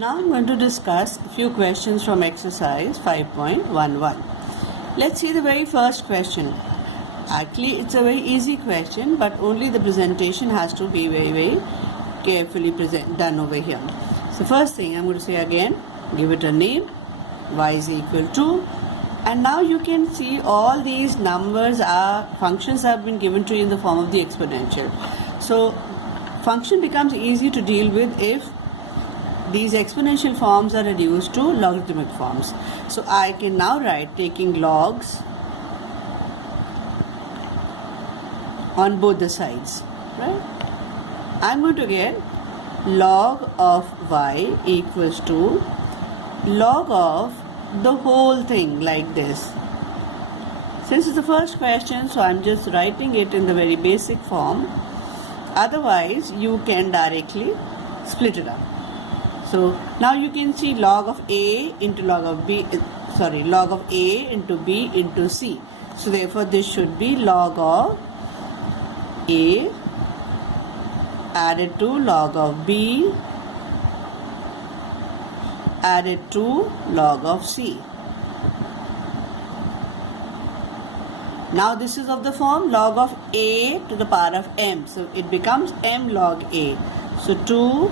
Now I'm going to discuss a few questions from exercise 5.11. Let's see the very first question. Actually, it's a very easy question, but only the presentation has to be very carefully done over here. So first thing I'm going to say again, give it a name, y is equal to, and now you can see all these functions have been given to you in the form of the exponential. So function becomes easy to deal with if these exponential forms are reduced to logarithmic forms. So I can now write taking logs on both the sides, right? I'm going to get log of y equals to log of the whole thing like this. Since it's the first question, so I'm just writing it in the very basic form. Otherwise, you can directly split it up. So now you can see log of a into log of b, log of a into b into c. So therefore this should be log of a added to log of b added to log of c. Now this is of the form log of a to the power of m. So it becomes m log a. So 2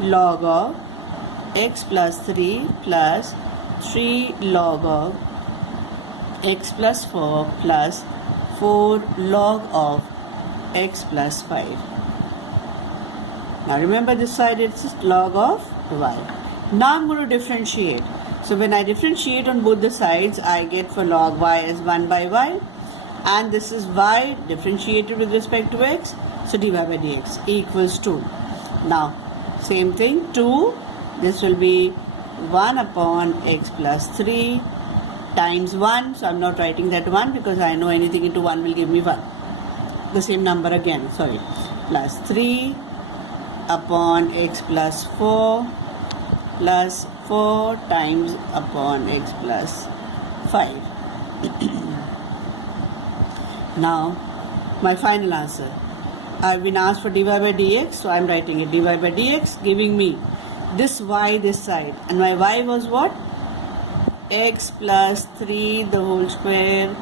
log of x plus 3 plus 3 log of x plus 4 plus 4 log of x plus 5. Now remember this side it's log of y. Now I'm going to differentiate. So when I differentiate on both the sides, I get for log y as 1 by y, and this is y differentiated with respect to x, so dy by dx equals 2. Now same thing, 2, this will be 1 upon x plus 3 times 1. So I'm not writing that 1 because I know anything into 1 will give me 1. The same number again, plus 3 upon x plus 4 plus 4 times upon x plus 5. Now my final answer. I've been asked for dy by dx, so I'm writing it dy by dx, giving me this y this side, and my y was what? X plus 3 the whole square,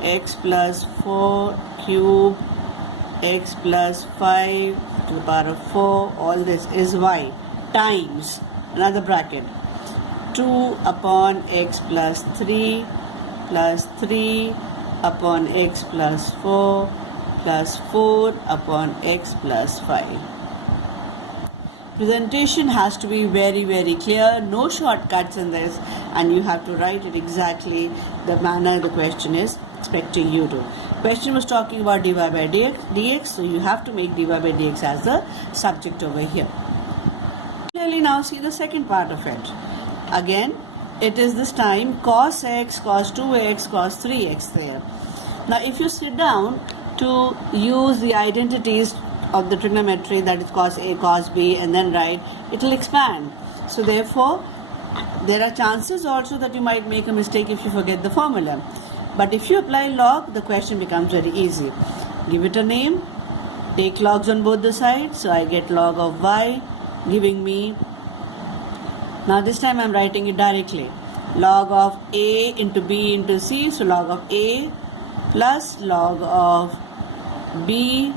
x plus 4 cube, x plus 5 to the power of 4, all this is y, times another bracket 2 upon x plus 3 upon x plus 4 plus 4 upon x plus 5. Presentation has to be very clear, no shortcuts in this, and you have to write it exactly the manner the question is expecting you to. Question was talking about dy by dx, so you have to make dy by dx as the subject over here. Clearly now see the second part of it. Again, it is this time cos x, cos 2x, cos 3x there. Now if you sit down to use the identities of the trigonometry, that is cos A, cos B, and then write, it will expand. So therefore, there are chances also that you might make a mistake if you forget the formula. But if you apply log, the question becomes very easy. Give it a name, take logs on both the sides, so I get log of y, giving me, now this time I'm writing it directly, log of A into B into C, so log of A plus log of B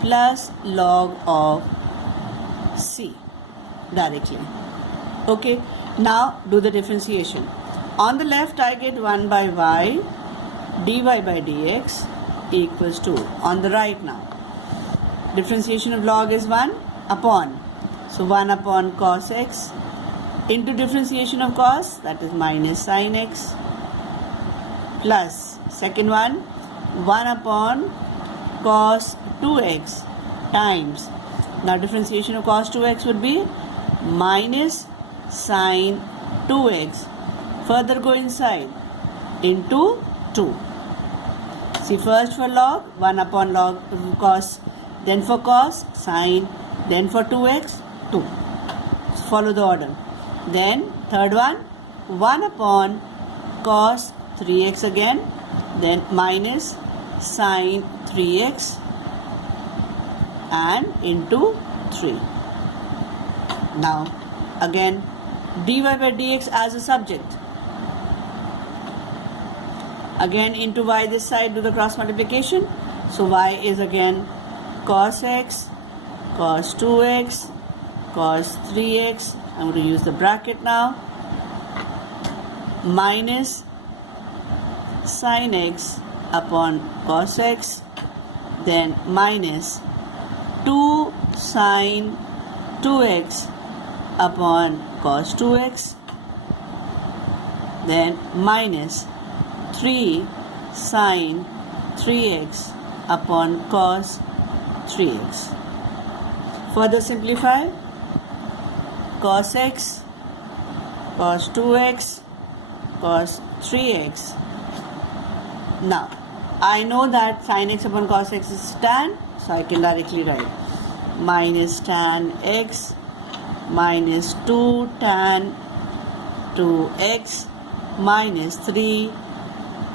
plus log of C directly. Okay, now do the differentiation. On the left I get 1 by y dy by dx equals 2. On the right now, differentiation of log is 1 upon, so 1 upon cos x into differentiation of cos, that is minus sin x, plus second one 1 upon cos 2x times, now differentiation of cos 2x would be minus sin 2x, further go inside into 2. See, first for log 1 upon log cos, then for cos sin, then for 2x 2. So follow the order. Then third one 1 upon cos 3x again, then minus sin 3x and into 3. Now again dy by dx as a subject. Again into y this side, do the cross multiplication. So y is again cos x, cos 2x, cos 3x. I'm going to use the bracket now. Minus sin x upon cos x. Then minus 2 sin 2x upon cos 2x. Then minus 3 sin 3x upon cos 3x. Further simplify. Cos x, cos 2x, cos 3x. Now, I know that sin x upon cos x is tan, so I can directly write minus tan x minus 2 tan 2x minus 3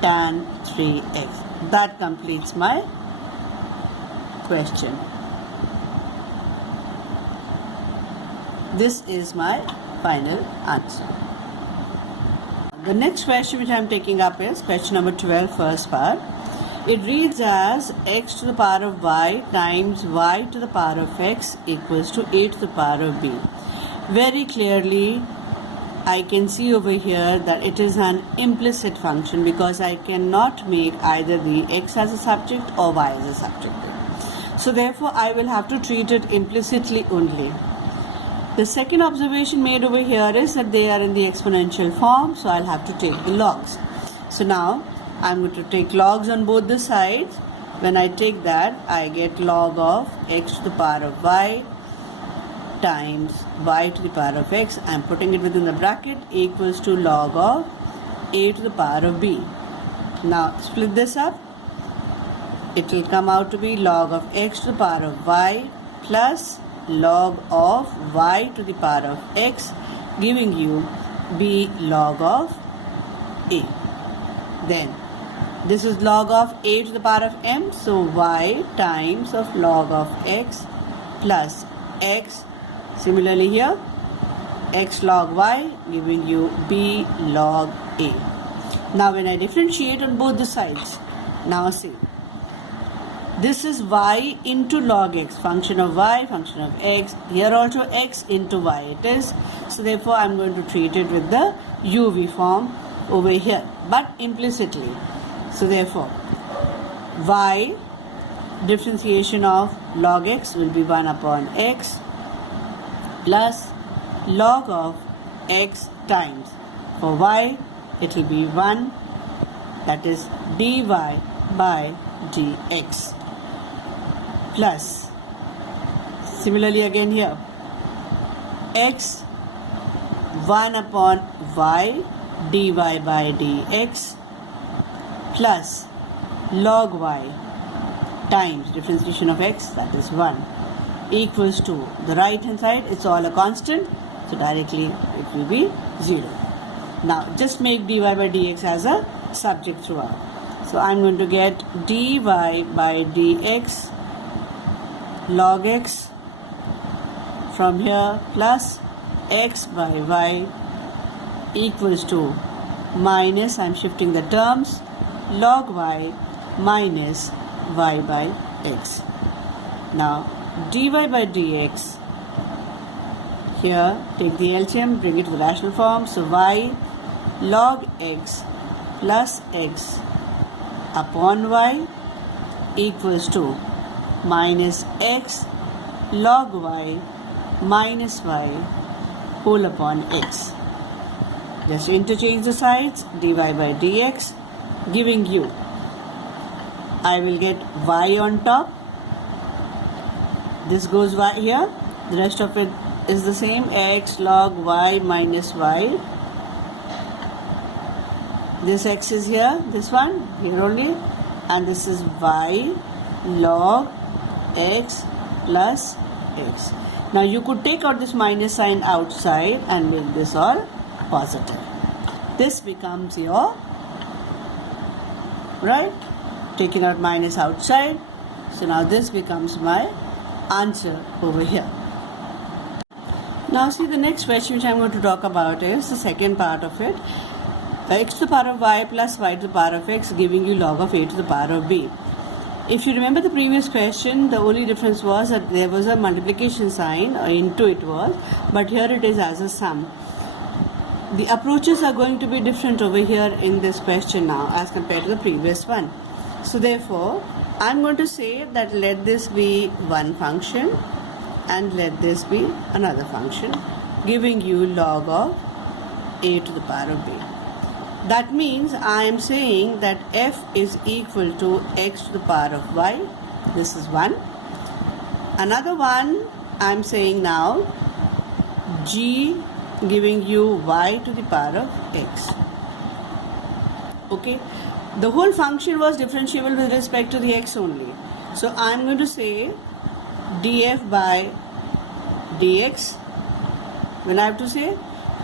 tan 3x. That completes my question. This is my final answer. The next question which I am taking up is question number 12, first part. It reads as x to the power of y times y to the power of x equals to a to the power of b. Very clearly, I can see over here that it is an implicit function because I cannot make either the x as a subject or y as a subject. So therefore, I will have to treat it implicitly only. The second observation made over here is that they are in the exponential form, so I'll have to take the logs. So now I'm going to take logs on both the sides. When I take that, I get log of x to the power of y times y to the power of x. I'm putting it within the bracket equals to log of a to the power of b. Now split this up. It will come out to be log of x to the power of y plus log of y to the power of x, giving you b log of a. Then this is log of a to the power of m, so y times of log of x plus x. Similarly here, x log y, giving you b log a. Now when I differentiate on both the sides, now see, this is y into log x, function of y, function of x. Here also x into y it is. So therefore I'm going to treat it with the uv form over here, but implicitly. So therefore y differentiation of log x will be 1 upon x plus log of x times, for y it will be 1, that is dy by dx, plus similarly again here x 1 upon y dy by dx plus log y times differentiation of x, that is 1, equals to the right hand side, it's all a constant, so directly it will be 0. Now just make dy by dx as a subject throughout. So I'm going to get dy by dx log x from here plus x by y equals to minus, I'm shifting the terms, log y minus y by x. Now dy by dx, here take the LCM, bring it to the rational form, so y log x plus x upon y equals to minus x log y minus y whole upon x. Just interchange the sides, dy by dx, giving you, I will get y on top, this goes y here, the rest of it is the same, x log y minus y. This x is here, this one here only, and this is y log x plus x. Now you could take out this minus sign outside and make this all positive. This becomes your, right, taking out minus outside, so now this becomes my answer over here. Now see, the next question which I'm going to talk about is the second part of it. X to the power of y plus y to the power of x giving you log of a to the power of b. If you remember the previous question, the only difference was that there was a multiplication sign, or into it was, but here it is as a sum. The approaches are going to be different over here in this question now as compared to the previous one. So therefore, I'm going to say that let this be one function and let this be another function, giving you log of a to the power of b. That means I am saying that f is equal to x to the power of y. This is one. Another one I am saying now g giving you y to the power of x. Okay. The whole function was differentiable with respect to the x only. So I am going to say df by dx when I have to say,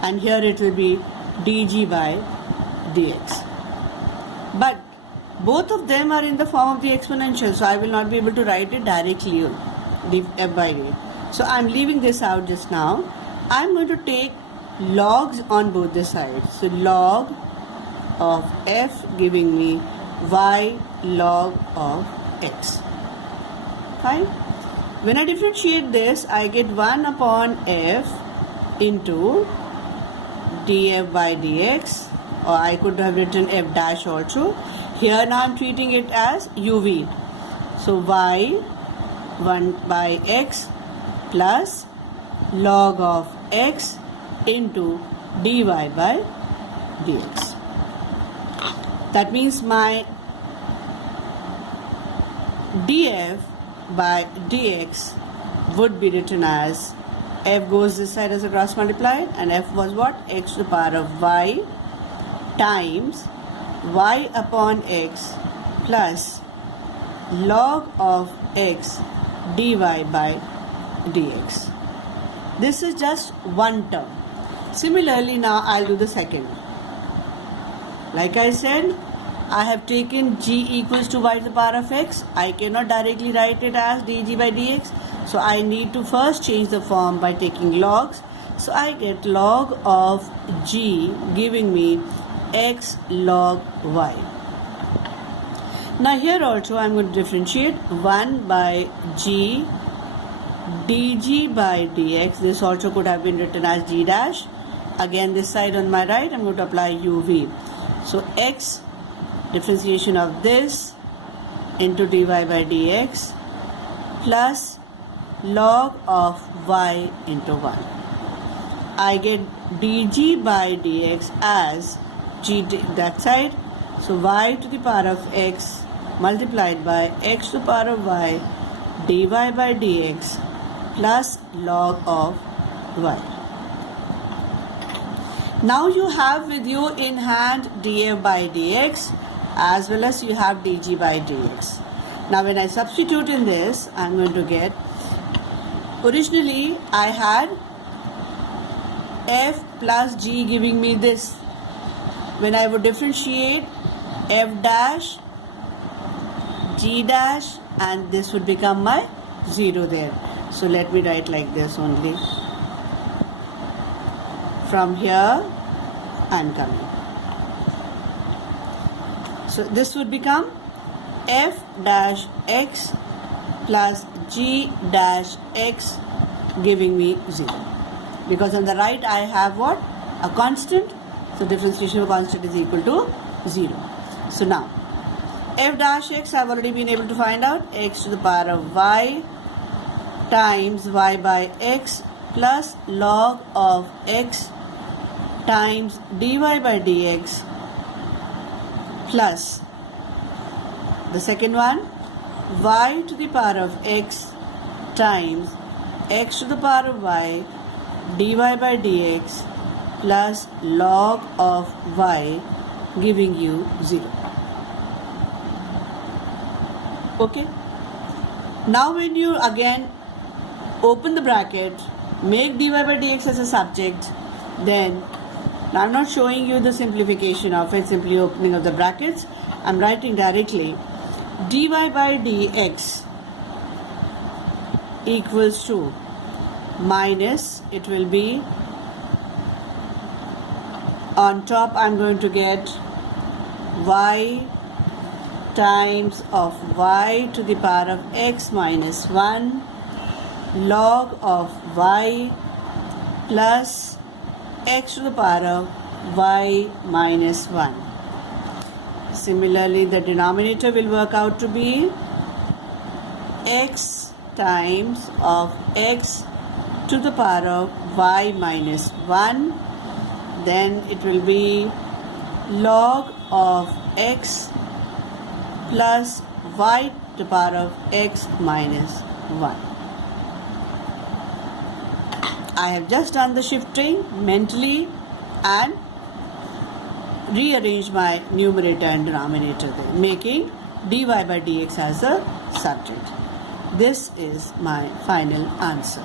and here it will be dg by dx. But both of them are in the form of the exponential, so I will not be able to write it directly f by d. So I am leaving this out just now. I am going to take logs on both the sides. So log of f giving me y log of x. Fine. When I differentiate this, I get 1 upon f into df by dx, or I could have written f dash also. Here now I am treating it as uv. So y 1 by x plus log of x into dy by dx. That means my df by dx would be written as f goes this side as a cross multiply, and f was what? X to the power of y times y upon x plus log of x dy by dx. This is just one term. Similarly, now I'll do the second. Like I said, I have taken g equals to y to the power of x. I cannot directly write it as dg by dx. So I need to first change the form by taking logs. So I get log of g giving me x log y. Now here also I am going to differentiate 1 by g dg by dx. This also could have been written as g dash. Again this side on my right I am going to apply uv. So x differentiation of this into dy by dx plus log of y into 1. I get dg by dx as g that side. So y to the power of x multiplied by x to the power of y dy by dx plus log of y. Now you have with you in hand df by dx as well as you have dg by dx. Now when I substitute in this, I am going to get, originally I had f plus g giving me this. When I would differentiate, f dash, g dash, and this would become my 0 there. So let me write like this only. From here I'm coming. So this would become f dash x plus g dash x giving me 0. Because on the right I have what? A constant. So differentiation of constant is equal to 0. So now f dash x I have already been able to find out. X to the power of y times y by x plus log of x times dy by dx plus the second one y to the power of x times x to the power of y dy by dx plus log of y giving you 0. Okay. Now when you again open the bracket, make dy by dx as a subject, then now I'm not showing you the simplification of it, simply opening of the brackets. I'm writing directly dy by dx equals to minus, it will be on top I'm going to get y times of y to the power of x minus 1 log of y plus x to the power of y minus 1. Similarly, the denominator will work out to be x times of x to the power of y minus 1. Then it will be log of x plus y to the power of x minus 1. I have just done the shifting mentally and rearranged my numerator and denominator there, making dy by dx as a subject. This is my final answer.